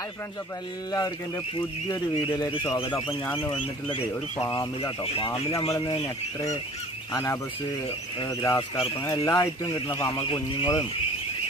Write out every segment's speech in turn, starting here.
Hi friends, അപ്പോൾ എല്ലാവർക്കും എൻ്റെ പുതിയൊരു വീഡിയോയിലേക്ക് സ്വാഗതം. അപ്പം ഞാൻ വന്നിട്ടുള്ളത് ഒരു ഫാമിലാട്ടോ. ഫാമിൽ നമ്മളിന്ന് നെക്ടർ, അനാബസ്, ഗ്രാസ് കാർപ്പ് അങ്ങനെ എല്ലാ ഐറ്റവും കിട്ടുന്ന ഫാമ്. കുഞ്ഞുങ്ങളും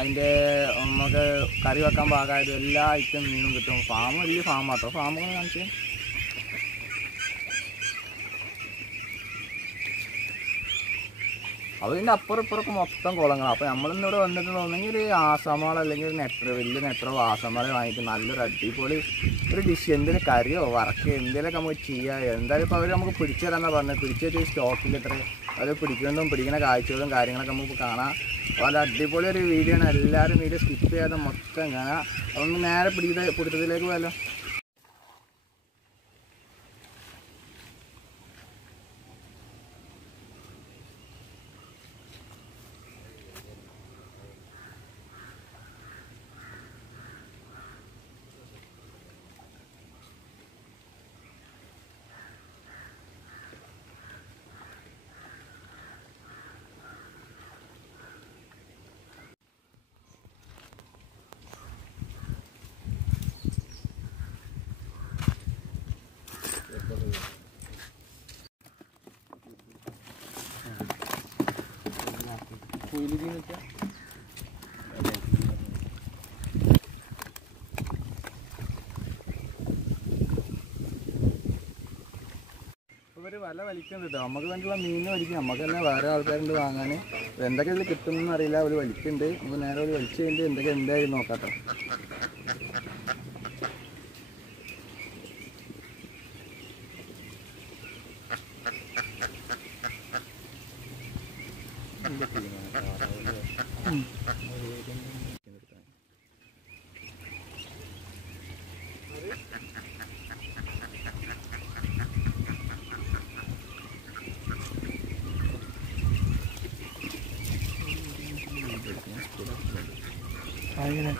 അതിൻ്റെ നമുക്ക് കറി വെക്കാൻ പാകമായത് എല്ലാ ഐറ്റം മീനും കിട്ടും. ഫാം വലിയ ഫാമാട്ടോ. ഫാമൊക്കെ കാണിച്ച് അതിൻ്റെ അപ്പുറം ഇപ്പുറമൊക്കെ മൊത്തം കുളങ്ങളാണ്. അപ്പോൾ നമ്മളിന്നിവിടെ വന്നിട്ടുണ്ടെങ്കിൽ ഒരു ആസാമാള അല്ലെങ്കിൽ ഒരു നെട്ടർ, വലിയ നെട്ടറോ ആസാമാള വാങ്ങിയിട്ട് നല്ലൊരു അടിപൊളി ഒരു ഡിഷ്, എന്തെങ്കിലും കറിയോ വറക്കോ എന്തെങ്കിലുമൊക്കെ നമുക്ക് ചെയ്യാം. എന്തായാലും ഇപ്പോൾ അവർ നമുക്ക് പിടിച്ചു തരാമെന്നാണ് പറഞ്ഞത്. പിടിച്ചു വെച്ച് സ്റ്റോക്കിൽ ഇത്ര അത് പിടിക്കുന്നതും പിടിക്കുന്ന കാഴ്ചകളും കാര്യങ്ങളൊക്കെ നമുക്ക് കാണാം. അപ്പോൾ അത് അടിപൊളി ഒരു വീഡിയോ ആണ്. എല്ലാവരും വീഡിയോ സ്കിപ്പ് ചെയ്യാതെ മൊത്തം കാണാം. അതൊന്ന് നേരെ പിടുത്തത്തിലേക്ക് പോയല്ലോ. ഇവർ വല വലിക്കുന്നുണ്ട് കേട്ടോ. നമുക്ക് വേണ്ടിയുള്ള മീൻ വലിക്കും. നമുക്ക് തന്നെ വേറെ ആൾക്കാരുണ്ട് വാങ്ങാൻ. എന്തൊക്കെ ഇതിൽ കിട്ടുമെന്ന് അറിയില്ല. അവർ വലിക്കുന്നുണ്ട്. നമുക്ക് നേരെ ഒരു വലിച്ചു കഴിഞ്ഞിട്ട് എന്തൊക്കെ എന്തായാലും നോക്കാട്ടോ. അങ്ങനെ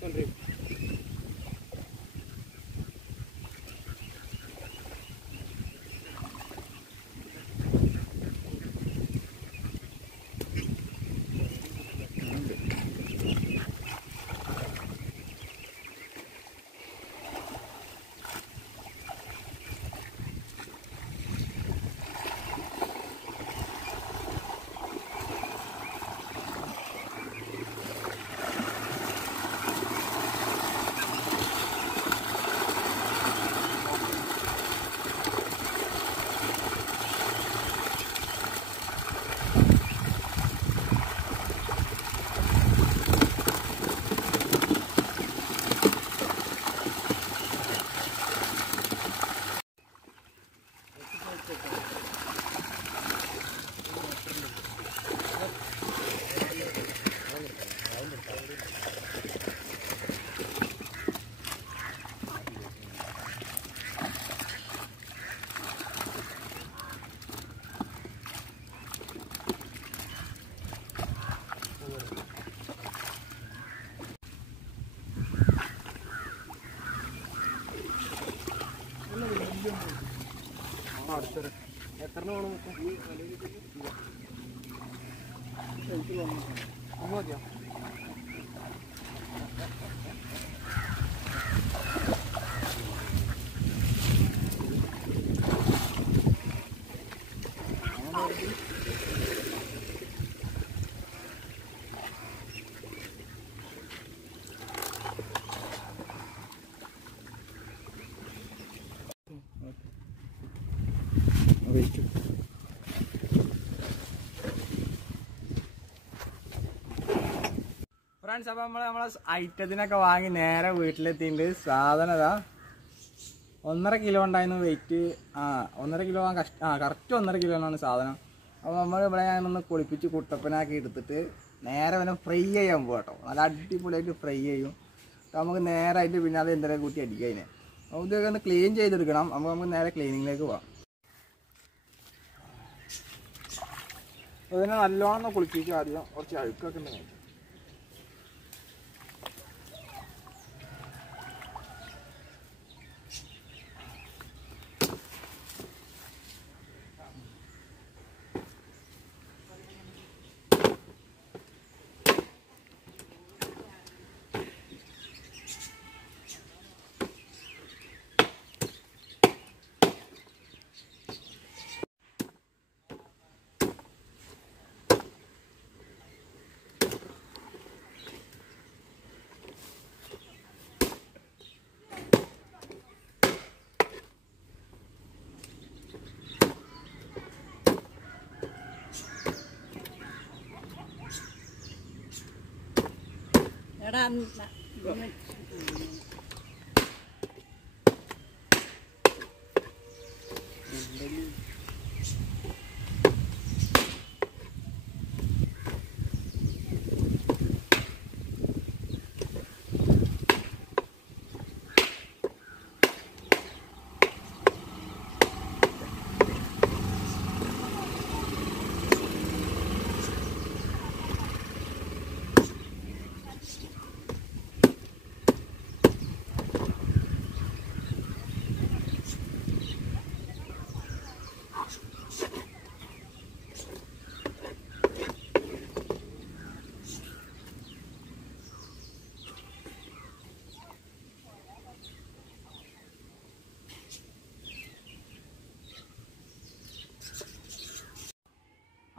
country. എത്ര വേണം മതിയോ? Wait. ഫ്രണ്ട്സ്, അപ്പോൾ നമ്മളെ ഐറ്റത്തിനൊക്കെ വാങ്ങി നേരെ വീട്ടിലെത്തിയിട്ടുണ്ട്. സാധനം ഇതാ 1.5 കിലോ ഉണ്ടായിരുന്നു വെയിറ്റ്. 1.5 കിലോ കറക്റ്റ് 1.5 കിലോനാണ് സാധനം. അപ്പോൾ നമ്മൾ ഇവിടെ ഞാനൊന്ന് കുളിപ്പിച്ച് കുട്ടപ്പനാക്കി എടുത്തിട്ട് നേരെ പിന്നെ ഫ്രൈ ചെയ്യാൻ പോകും കേട്ടോ. നല്ല അടിപൊളിയായിട്ട് ഫ്രൈ ചെയ്യും. നമുക്ക് നേരെ അതിൻ്റെ പിന്നാലെ എന്തെങ്കിലും കൂട്ടി അടിക്കുക. അതിനെ ഇതൊക്കെ ഒന്ന് ക്ലീൻ ചെയ്തെടുക്കണം. അപ്പോൾ നമുക്ക് നേരെ ക്ലീനിങ്ങിലേക്ക് പോകാം. അതിനെ നല്ലോണം ഒന്ന് കുളിപ്പിക്കുക. ആദ്യം കുറച്ച് അഴുക്കൊക്കെ ഉണ്ടെങ്കിൽ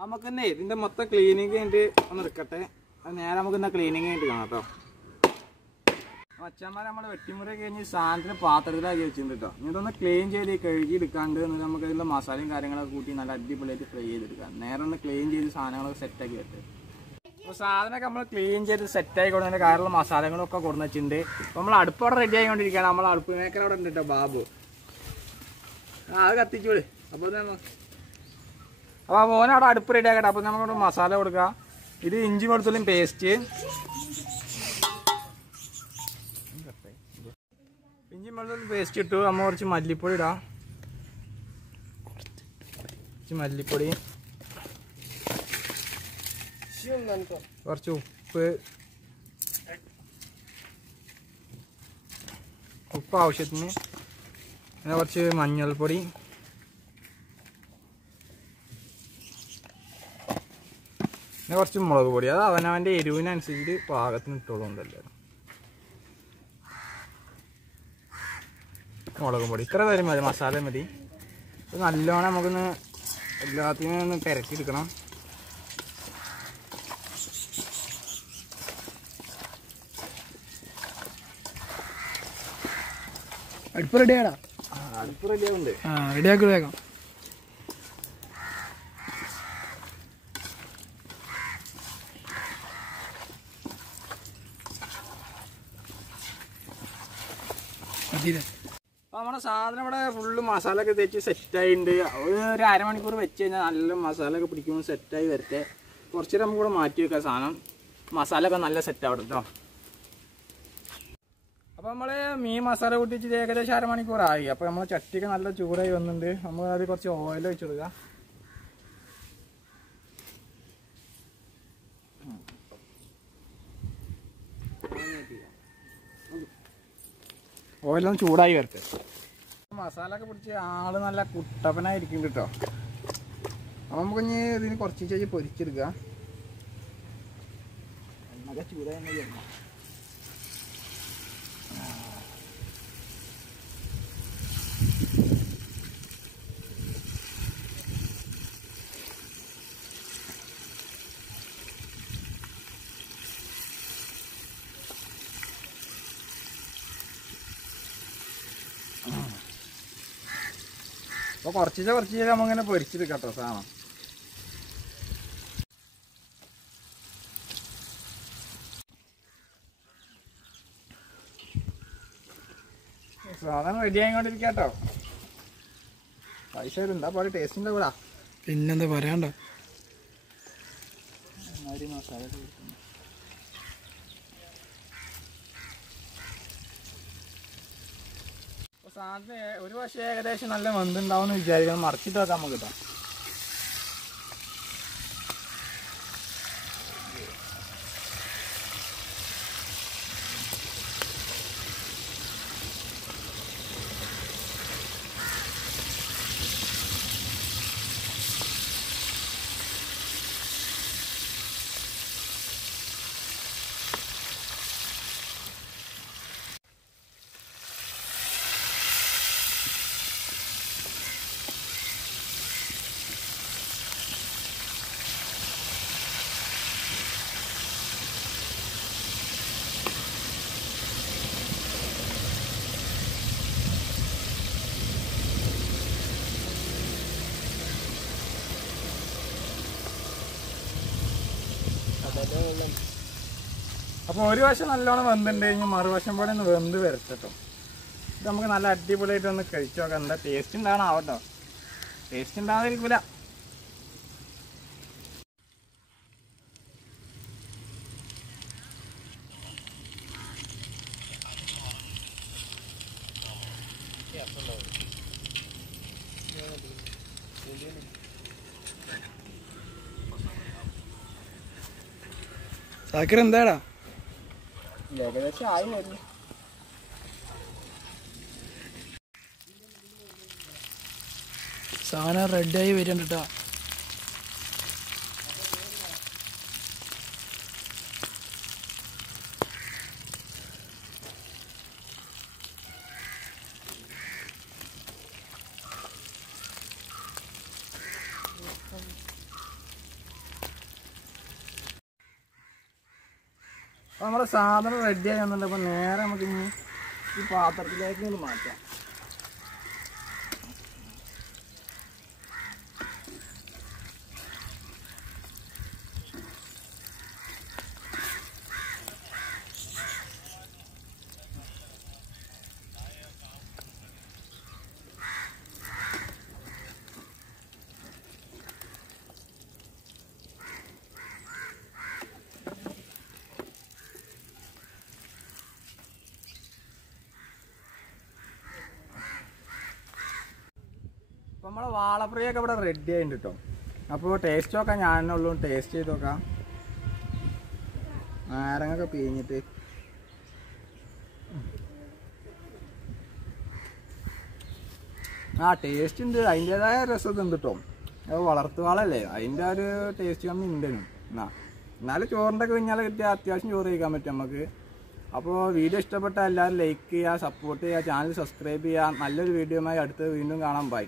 നമുക്കെന്നെ ഇതിൻ്റെ മൊത്തം ക്ലീനിങ് കഴിഞ്ഞിട്ട് ഒന്ന് എടുക്കട്ടെ. അത് നേരെ നമുക്ക് ഇന്ന് ക്ലീനിങ് കഴിഞ്ഞിട്ട് കാണാം കേട്ടോ. അച്ഛന്മാർ നമ്മൾ വെട്ടിമുറി കഴിഞ്ഞ് സാധനത്തിന് പാത്രത്തിലാക്കി വെച്ചിട്ടുണ്ട് കേട്ടോ. ഇതൊന്ന് ക്ലീൻ ചെയ്ത് കഴുകി എടുക്കാണ്ട് നമുക്ക് അതിലുള്ള മസാലയും കാര്യങ്ങളൊക്കെ കൂട്ടി നല്ല അടിപൊളിയായിട്ട് ഫ്രൈ ചെയ്തെടുക്കാം. നേരെ ഒന്ന് ക്ലീൻ ചെയ്ത് സാധനങ്ങളൊക്കെ സെറ്റാക്കി വെട്ട്. അപ്പോൾ സാധനമൊക്കെ നമ്മൾ ക്ലീൻ ചെയ്ത് സെറ്റായി കൊടുക്കുന്നതിൻ്റെ കാര്യമുള്ള മസാലകളൊക്കെ കൊടുന്ന് വെച്ചിട്ടുണ്ട്. അപ്പോൾ നമ്മൾ അടുപ്പോടെ റെഡി ആയിക്കൊണ്ടിരിക്കുകയാണ്. നമ്മൾ അടുപ്പ് മേക്കർ അവിടെ ഉണ്ട് കേട്ടോ, ബാബു. അത് കത്തിച്ചോളി. അപ്പോൾ മോനവിടെ അടുപ്പ് റെഡി ആക്കട്ടെ. അപ്പോൾ നമുക്കവിടെ മസാല കൊടുക്കുക. ഇത് ഇഞ്ചി വെളുത്തുള്ളിയും പേസ്റ്റ്, ഇഞ്ചി വെളുത്തുള്ളി പേസ്റ്റ് ഇട്ടു. നമ്മൾ കുറച്ച് മല്ലിപ്പൊടി ഇടാം. കുറച്ച് മല്ലിപ്പൊടി, കുറച്ച് ഉപ്പ് ആവശ്യത്തിന്, പിന്നെ കുറച്ച് മഞ്ഞൾപ്പൊടി, പിന്നെ കുറച്ച് മുളക് പൊടി. അത് അവനവൻ്റെ എരിവിനനുസരിച്ച് പാകത്തിന് ഇട്ടോളുണ്ടല്ലോ. മുളക് പൊടി ഇത്ര തരം മതി, മസാല മതി. ഇത് നല്ലോണം നമുക്കൊന്ന് എല്ലാത്തിനും ഒന്ന് പെരട്ടിയെടുക്കണം. അടുപ്പ് റെഡിയാടാ. അടുപ്പ് റെഡിയാവുണ്ട്. റെഡിയാക്കി വേഗം. അപ്പോൾ നമ്മുടെ സാധനം ഇവിടെ ഫുള്ള് മസാല ഒക്കെ തേച്ച് സെറ്റായിട്ടുണ്ട്. ഒരു അരമണിക്കൂർ വെച്ച് കഴിഞ്ഞാൽ നല്ല മസാല ഒക്കെ പിടിക്കുമ്പോൾ സെറ്റായി വരട്ടെ. കുറച്ച് നേരം നമുക്ക് കൂടെ മാറ്റി വെക്കാം. സാധനം മസാല ഒക്കെ നല്ല സെറ്റാവട്ടെ കേട്ടോ. അപ്പോൾ നമ്മൾ മീൻ മസാല കൂട്ടിച്ച് ഏകദേശം അരമണിക്കൂറായി. അപ്പോൾ നമ്മൾ ചട്ടിക്ക് നല്ല ചൂടായി വന്നിട്ടുണ്ട്. നമ്മൾ അത് കുറച്ച് ഓയിൽ ഒഴിച്ച് കൊടുക്കുക. ഓയിലൊന്ന് ചൂടായി വരട്ടെ. മസാല ഒക്കെ പിടിച്ച് ആള് നല്ല കുട്ടപ്പനായിരിക്കും കേട്ടോ. അപ്പോൾ നമുക്ക് ഇനി ഇതിന് കുറച്ച് പൊരിച്ചെടുക്കുക. എന്നൊക്കെ ചൂടായി. അപ്പോൾ കുറച്ച് നമ്മളിങ്ങനെ പൊരിച്ചെടുക്കാം കേട്ടോ സാധനം. സാധനം റെഡി ആയിക്കൊണ്ടിരിക്കാട്ടോ. പൈസ എന്താ പോലെ ടേസ്റ്റ് ഉണ്ടോ കൂടാ? പിന്നെന്താ പറയാണ്ടോ. മസാല സാധനം ഒരു പക്ഷേ ഏകദേശം നല്ല വെന്തുണ്ടാവും വിചാരിക്കണം. മറിച്ചിട്ട് വെക്കാം നമുക്ക് കേട്ടോ. അപ്പോൾ ഒരു വശം നല്ലോണം വെന്തുണ്ട് കഴിഞ്ഞാൽ മറുവശം പോലെ ഒന്ന് വെന്ത് വരട്ടോ. ഇത് നമുക്ക് നല്ല അടിപൊളിയായിട്ട് ഒന്ന് കഴിച്ചു നോക്കാം. എന്താ ടേസ്റ്റ് ഉണ്ടാവണം ആവട്ടോ. ടേസ്റ്റ് ഉണ്ടാവാതിരിക്കൂല. സാക്കിർ എന്താടാ? ഏകദേശം ആയി വരുന്നു. സാധനം റെഡിയായി വരുന്നുണ്ട് കേട്ടോ. അപ്പോൾ നമ്മുടെ സാധനം റെഡിയായി വന്നിട്ടുണ്ട്. അപ്പോൾ നേരെ നമുക്ക് ഇനി ഈ പാത്രത്തിലേക്ക് ഒന്ന് മാറ്റാം. അപ്പോൾ നമ്മളെ വാളപ്രിയൊക്കെ ഇവിടെ റെഡി ആയിട്ടുണ്ട് കേട്ടോ. അപ്പോൾ ടേസ്റ്റ് നോക്കാം. ഞാനെന്നെ ഉള്ളൂ ടേസ്റ്റ് ചെയ്ത് നോക്കാം. നാരങ്ങൊക്കെ പിഴിഞ്ഞിട്ട് ടേസ്റ്റ് ഉണ്ട്. അതിൻ്റെതായ രസം ഉണ്ട് കേട്ടോ. അത് വളർത്തുവാളല്ലേ, അതിൻ്റെ ഒരു ടേസ്റ്റ് കമ്മി ഉണ്ടേനും. എന്നാലും ചോറിൻ്റെ ഒക്കെ കഴിഞ്ഞാൽ കിട്ടിയാൽ അത്യാവശ്യം ചോറ് കഴിക്കാൻ പറ്റും നമുക്ക്. അപ്പോൾ വീഡിയോ ഇഷ്ടപ്പെട്ട എല്ലാവരും ലൈക്ക് ചെയ്യുക, സപ്പോർട്ട് ചെയ്യുക, ചാനൽ സബ്സ്ക്രൈബ് ചെയ്യുക. നല്ലൊരു വീഡിയോയുമായി അടുത്ത് വീണ്ടും കാണാൻ. ബൈ.